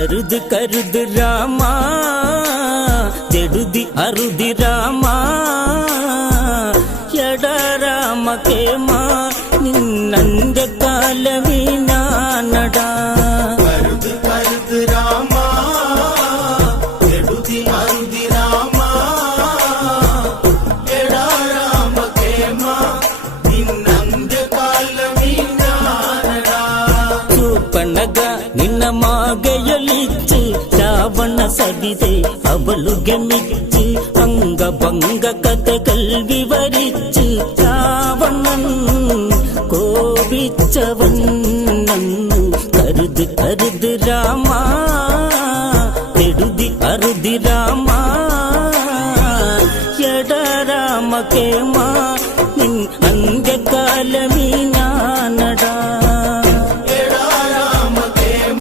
കരുത് കരുത് രാമ ജടുതി അറുതി രാമ എട രാമ കേമ നിന്നന്റെ കാലവീനാനടാ കരുത് കരുത് രാമ ജടുതി അറുതി രാമ എട രാമ കേമ നിന്നന്റെ കാലവീനാനടാ ಚೂಪಣಗ ನಿನ್ನ ಮಾಗೆಯೊಲಿಚ್ಚು ಶ್ರಾವಣ ಸವಿದೆ ಅವಳುಗೆ ಮಿಚ್ಚು ಅಂಗ ಭಂಗ ಕಥೆകൾ വിവരിച്ച് രാവണൻ കോപിച്ചവൻ കരുത് കരുത് രാമ തെടുതി അറുതി രാമ എട രാമ കേമ നിൻ അന്ത്യകാലം